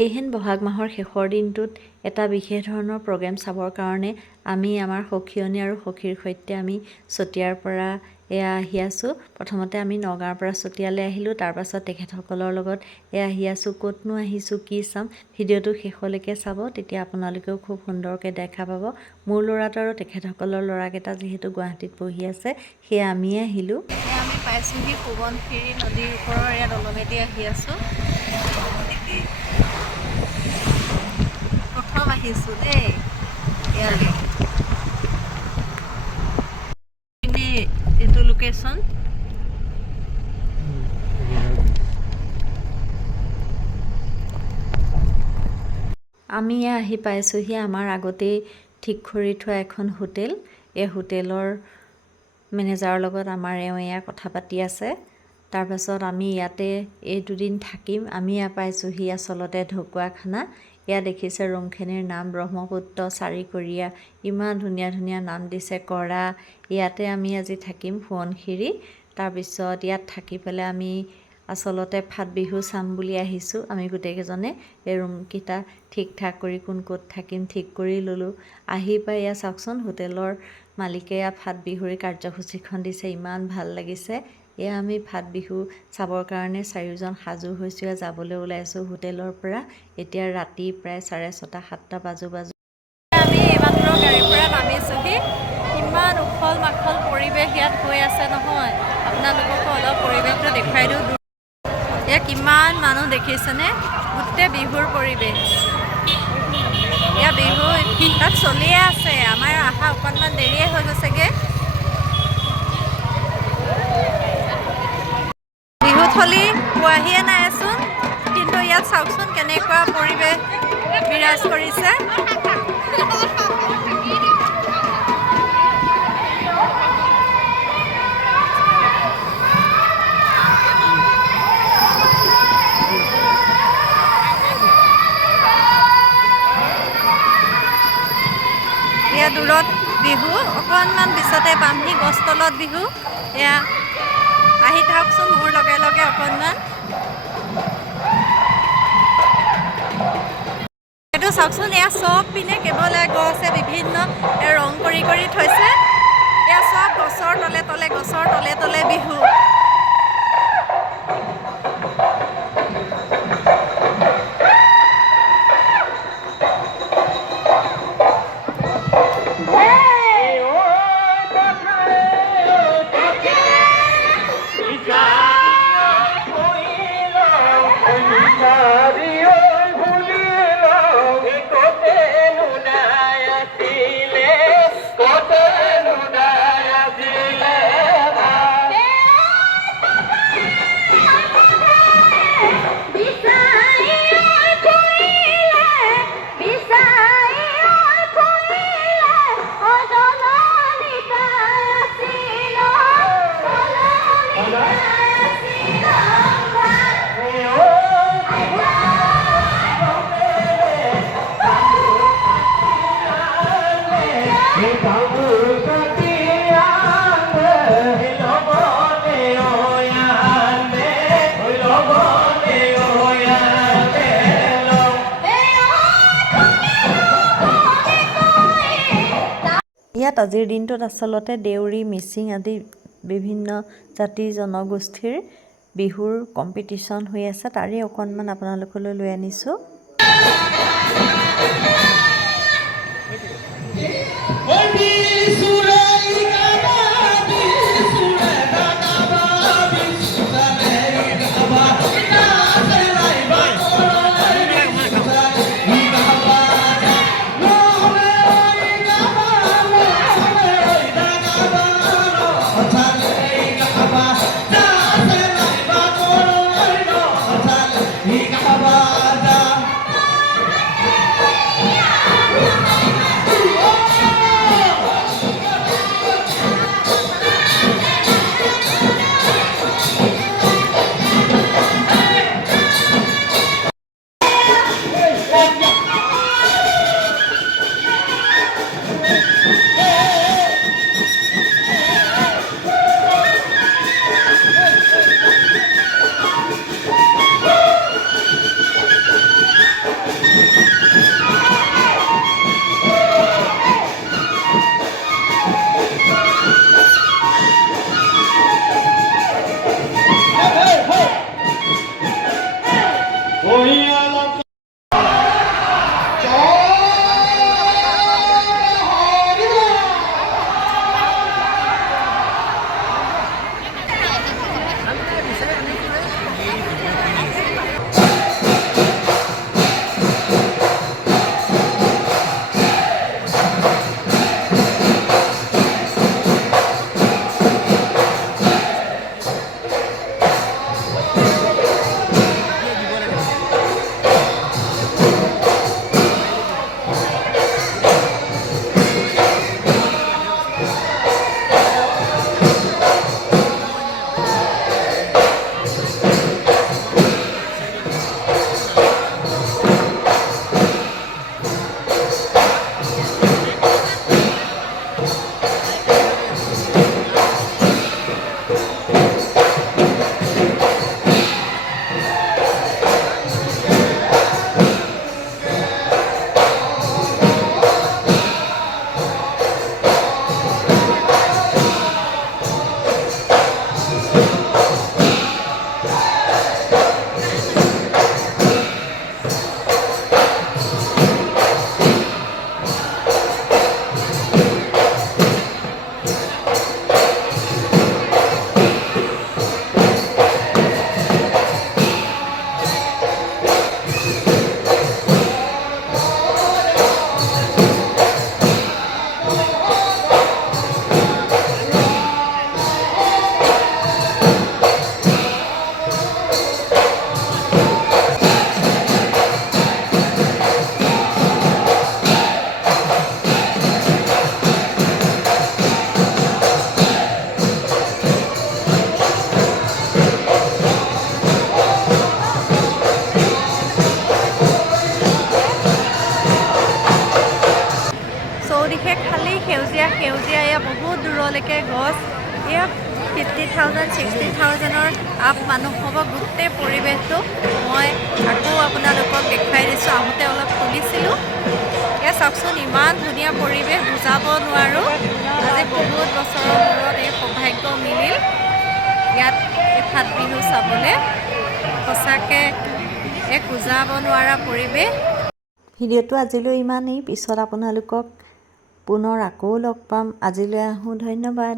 এইহেন বহাগ মাহৰ শেষৰ দিনটোত এটা বিশেষ ধৰণৰ প্ৰগ্ৰেম চাবৰ কাৰণে আমি আমাৰ সখীয়নী আৰু সখীৰ সৈতে আমি চতিয়াৰ পৰা আহি আছোঁ। প্ৰথমতে আমি নগাঁৱৰ পৰা চতিয়ালৈ আহিলোঁ, তাৰপাছত তেখেতসকলৰ লগত আহি আছোঁ। ক'তনো আহিছোঁ, কি চাম, ভিডিঅ'টো শেষলৈকে চাব, তেতিয়া আপোনালোকেও খুব সুন্দৰকৈ দেখা পাব। মোৰ ল'ৰাটো আৰু তেখেতসকলৰ ল'ৰাকেইটা যিহেতু গুৱাহাটীত পঢ়ি আছে, সেয়ে আমিয়ে আহিলোঁ। আমি পাইছোঁহি সোৱণশিৰি নদীৰ ওপৰৰ দলঙেদি আহি আছোঁ। প্ৰথম আহিছোঁ দেই ইয়ালৈ। এইটো লোকেশ্যন। আমি আহি পাইছোঁহি আমাৰ আগতেই ঠিক কৰি থোৱা এখন হোটেল। এই হোটেলৰ মেনেজাৰৰ লগত আমাৰ এয়া কথা পাতি আছে। তাৰপাছত আমি ইয়াতে এই দুদিন থাকিম। আমি পাইছোঁহি আচলতে ঢকুৱাখানা। ইয়াত দেখিছে ৰুমখিনিৰ নাম ব্ৰহ্মপুত্ৰ, চাৰিকৰীয়া, ইমান ধুনীয়া ধুনীয়া নাম দিছে, কৰা। ইয়াতে আমি আজি থাকিম সোৱণশিৰি। তাৰপিছত ইয়াত থাকি পেলাই আমি আচলতে ফাট বিহু চাম বুলি আহিছোঁ। আমি গোটেইকেইজনে এই ৰুমকেইটা ঠিক ঠাক কৰি কোন ক'ত থাকিম ঠিক কৰি ল'লোঁ। আহি পাই এয়া চাওকচোন, হোটেলৰ মালিকে ফাট বিহুৰ কাৰ্যসূচীখন দিছে, ইমান ভাল লাগিছে। এয়া আমি ফাট বিহু চাবৰ কাৰণে চাৰিওজন সাজু হৈছোঁ, যাবলৈ ওলাইছোঁ হোটেলৰ পৰা। এতিয়া ৰাতি প্ৰায় 6:30, 7টা বাজু। আমি এইমাত্ৰ গাড়ীৰ পৰা নামিছোঁহি। ইমান উখল মাখল পৰিৱেশ ইয়াত হৈ আছে নহয়, আপোনালোককো অলপ পৰিৱেশটো দেখুৱাই দিওঁ। এয়া কিমান মানুহ দেখিছেনে, গোটেই বিহুৰ পৰিৱেশ। এয়া বিহু তাত চলিয়ে আছে, আমাৰ অহা অকণমান দেৰিয়ে হৈ গৈছেগৈ। বিহুথলী পোৱাহিয়ে নাইচোন, কিন্তু ইয়াত চাওকচোন কেনেকুৱা পৰিৱেশ বিৰাজ কৰিছে। এয়া দূৰত বিহু, অকণমান পিছতে পামহি গছ তলত বিহু। এয়া আহি থাকচোন মোৰ লগে লগে অকণমান। এইটো চাওকচোন, এয়া চব পিনে কেৱল গছে বিভিন্ন ৰং কৰি কৰি থৈছে। এয়া চব গছৰ তলে তলে, গছৰ তলে তলে বিহু। ইয়াত আজিৰ দিনটোত আচলতে দেউৰী, মিচিং আদি বিভিন্ন জাতি জনগোষ্ঠীৰ বিহুৰ কম্পিটিশ্যন হৈ আছে। তাৰে অকণমান আপোনালোকলৈ লৈ আনিছোঁ। বহুত দূৰলৈকে গছ, এয়া 50,000 60,000ৰ আপ মানুহ হ'ব গোটেই পৰিৱেশটো। মই আকৌ আপোনালোকক দেখুৱাই দিছোঁ, আহোঁতে অলপ তুলিছিলোঁ। এয়া চাওকচোন, ইমান ধুনীয়া পৰিৱেশ, বুজাব নোৱাৰোঁ। আজি বহুত বছৰৰ মূৰত এই সৌভাগ্য মিলিল ইয়াত এই ফাট বিহু চাবলৈ। সঁচাকৈ এক বুজাব নোৱাৰা পৰিৱেশ। ভিডিঅ'টো আজিলৈ ইমানেই, পিছত আপোনালোকক পুনৰ আকৌ লগ পাম। আজিলৈ আহোঁ, ধন্যবাদ।